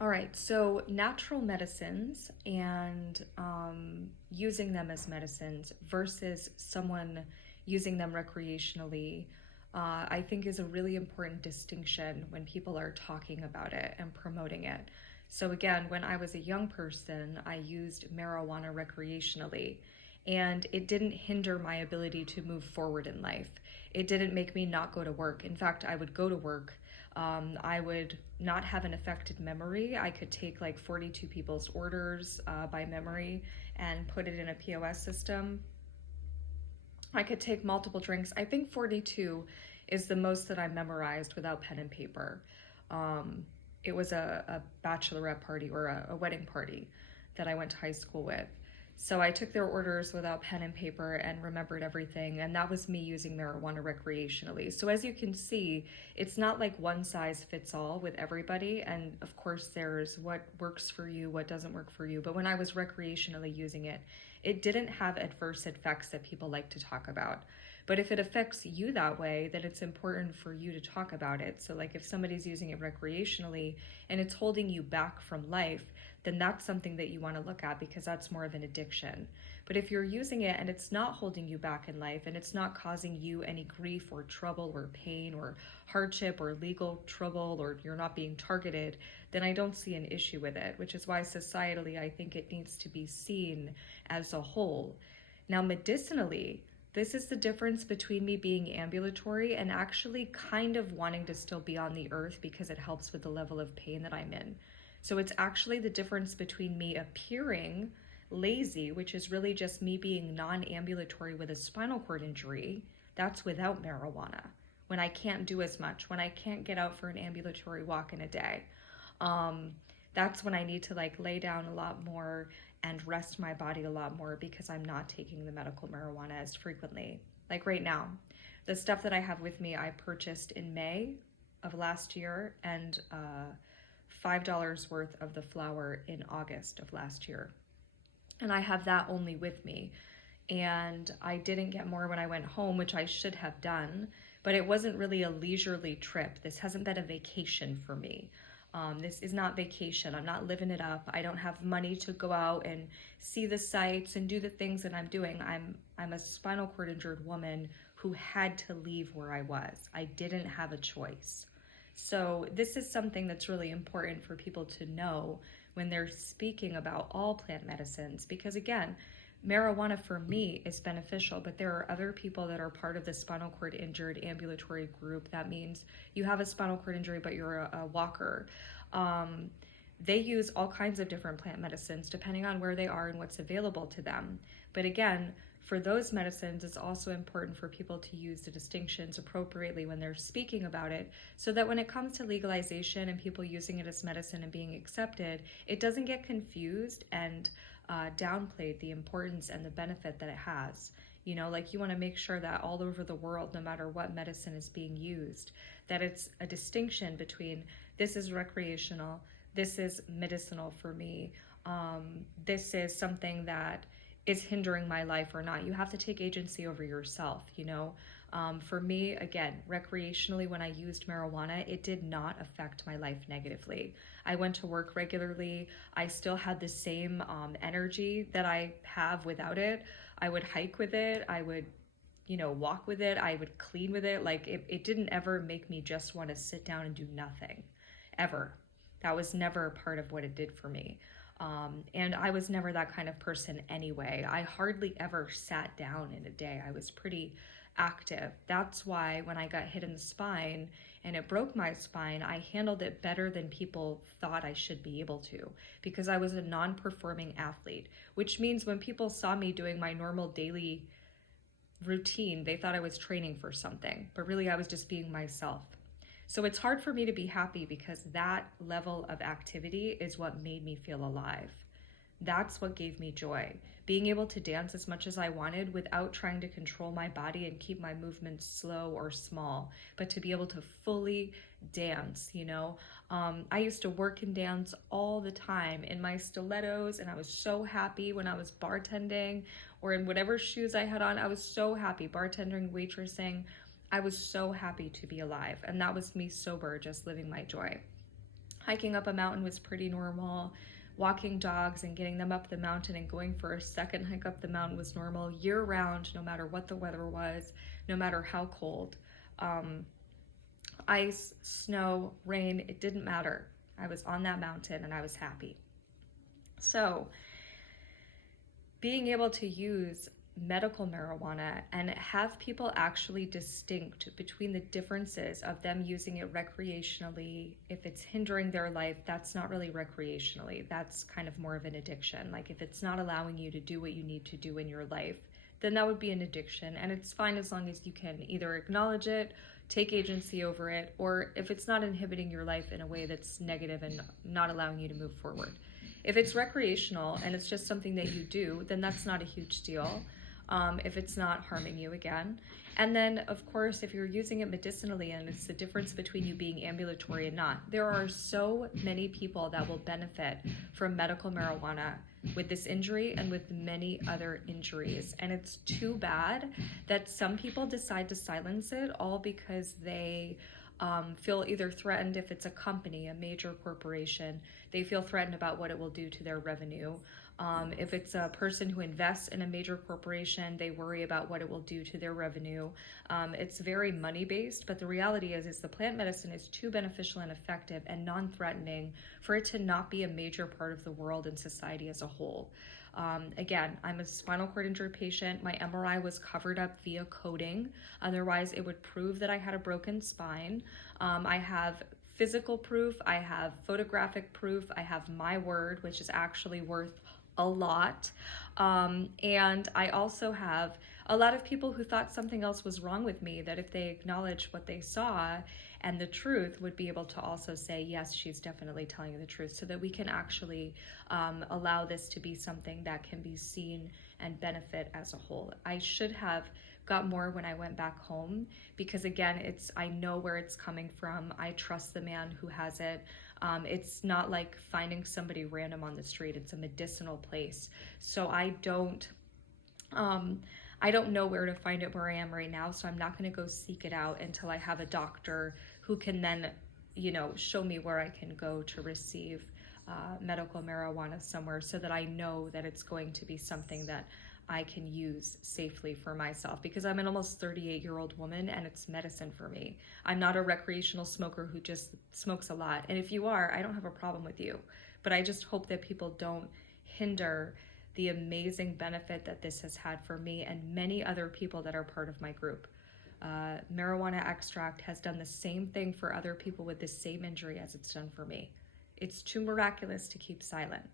All right, so natural medicines and using them as medicines versus someone using them recreationally, I think is a really important distinction when people are talking about it and promoting it. So, again, when I was a young person, I used marijuana recreationally, and it didn't hinder my ability to move forward in life. It didn't make me not go to work. In fact, I would go to work. I would not have an affected memory. I could take like 42 people's orders by memory and put it in a POS system. I could take multiple drinks. I think 42 is the most that I memorized without pen and paper. Um, it was a bachelorette party or a wedding party that I went to high school with. So I took their orders without pen and paper and remembered everything, and that was me using marijuana recreationally. So as you can see, it's not like one size fits all with everybody, and of course there's what works for you, what doesn't work for you. But when I was recreationally using it, it didn't have adverse effects that people like to talk about. But if it affects you that way, then it's important for you to talk about it. So, like if somebody's using it recreationally and it's holding you back from life, then that's something that you want to look at because that's more of an addiction. But if you're using it and it's not holding you back in life and it's not causing you any grief or trouble or pain or hardship or legal trouble or you're not being targeted, then I don't see an issue with it, which is why societally I think it needs to be seen as a whole. Now, medicinally, this is the difference between me being ambulatory and actually kind of wanting to still be on the earth because it helps with the level of pain that I'm in. So it's actually the difference between me appearing lazy, which is really just me being non-ambulatory with a spinal cord injury. That's without marijuana. When I can't do as much, when I can't get out for an ambulatory walk in a day. Um, that's when I need to like lay down a lot more and rest my body a lot more because I'm not taking the medical marijuana as frequently. Like right now, the stuff that I have with me, I purchased in May of last year, and $5 worth of the flower in August of last year. And I have that only with me. And I didn't get more when I went home, which I should have done, but it wasn't really a leisurely trip. This hasn't been a vacation for me. This is not vacation. I'm not living it up. I don't have money to go out and see the sights and do the things that I'm doing. I'm a spinal cord injured woman who had to leave where I was. I didn't have a choice. So this is something that's really important for people to know when they're speaking about all plant medicines, because again, marijuana for me is beneficial, but there are other people that are part of the spinal cord injured ambulatory group. That means you have a spinal cord injury, but you're a walker. Um, they use all kinds of different plant medicines depending on where they are and what's available to them. But again, for those medicines, it's also important for people to use the distinctions appropriately when they're speaking about it, so that when it comes to legalization and people using it as medicine and being accepted, it doesn't get confused and downplayed the importance and the benefit that it has. You know, like you want to make sure that all over the world, no matter what medicine is being used, that it's a distinction between this is recreational, this is medicinal for me, this is something that is hindering my life or not. You have to take agency over yourself, you know. For me, again, recreationally, when I used marijuana, it did not affect my life negatively. I went to work regularly. I still had the same energy that I have without it. I would hike with it. I would, you know, walk with it. I would clean with it. Like it didn't ever make me just want to sit down and do nothing, ever. That was never a part of what it did for me. And I was never that kind of person anyway. I hardly ever sat down in a day. I was pretty active. That's why when I got hit in the spine and it broke my spine, I handled it better than people thought I should be able to, because I was a non-performing athlete, which means when people saw me doing my normal daily routine, they thought I was training for something, but really I was just being myself. So it's hard for me to be happy because that level of activity is what made me feel alive. That's what gave me joy. Being able to dance as much as I wanted without trying to control my body and keep my movements slow or small, but to be able to fully dance, you know. I used to work and dance all the time in my stilettos, and I was so happy when I was bartending or in whatever shoes I had on. I was so happy bartending, waitressing. I was so happy to be alive, and that was me sober, just living my joy. Hiking up a mountain was pretty normal. Walking dogs and getting them up the mountain and going for a second hike up the mountain was normal year round, no matter what the weather was, no matter how cold. Um, Ice, snow, rain, it didn't matter. I was on that mountain and I was happy. So, being able to use medical marijuana and have people actually distinct between the differences of them using it recreationally, if it's hindering their life, that's not really recreationally, that's kind of more of an addiction. Like if it's not allowing you to do what you need to do in your life, then that would be an addiction, and it's fine as long as you can either acknowledge it, take agency over it, or if it's not inhibiting your life in a way that's negative and not allowing you to move forward. If it's recreational and it's just something that you do, then that's not a huge deal. If it's not harming you again. And then, of course, if you're using it medicinally, and it's the difference between you being ambulatory and not, there are so many people that will benefit from medical marijuana with this injury and with many other injuries. And it's too bad that some people decide to silence it all because they feel either threatened if it's a company, a major corporation, they feel threatened about what it will do to their revenue. If it's a person who invests in a major corporation, they worry about what it will do to their revenue. It's very money-based, but the reality is the plant medicine is too beneficial and effective and non-threatening for it to not be a major part of the world and society as a whole. Again, I'm a spinal cord injury patient. My MRI was covered up via coding. Otherwise, it would prove that I had a broken spine. I have physical proof, I have photographic proof, I have my word, which is actually worth a lot. And I also have a lot of people who thought something else was wrong with me, that if they acknowledged what they saw and the truth, would be able to also say, yes, she's definitely telling you the truth, so that we can actually allow this to be something that can be seen and benefit as a whole. I should have got more when I went back home, because again, I know where it's coming from. I trust the man who has it. It's not like finding somebody random on the street. It's a medicinal place. So I don't know where to find it where I am right now, so I'm not going to go seek it out until I have a doctor who can then, show me where I can go to receive medical marijuana somewhere, so that I know that it's going to be something that I can use safely for myself, because I'm an almost 38-year-old woman and it's medicine for me. I'm not a recreational smoker who just smokes a lot. And if you are, I don't have a problem with you. But I just hope that people don't hinder the amazing benefit that this has had for me and many other people that are part of my group. Marijuana extract has done the same thing for other people with the same injury as it's done for me. It's too miraculous to keep silent.